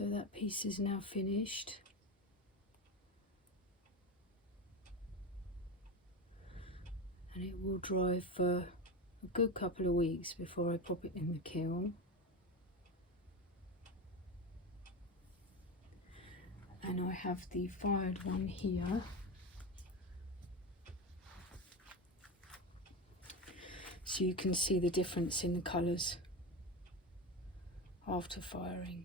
So that piece is now finished. And it will dry for a good couple of weeks before I pop it in the kiln. And I have the fired one here. So you can see the difference in the colours after firing.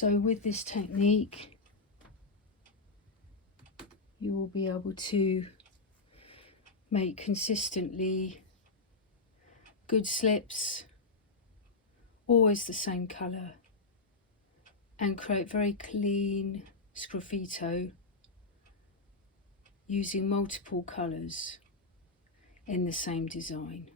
So with this technique, you will be able to make consistently good slips, always the same colour, and create very clean sgraffito using multiple colours in the same design.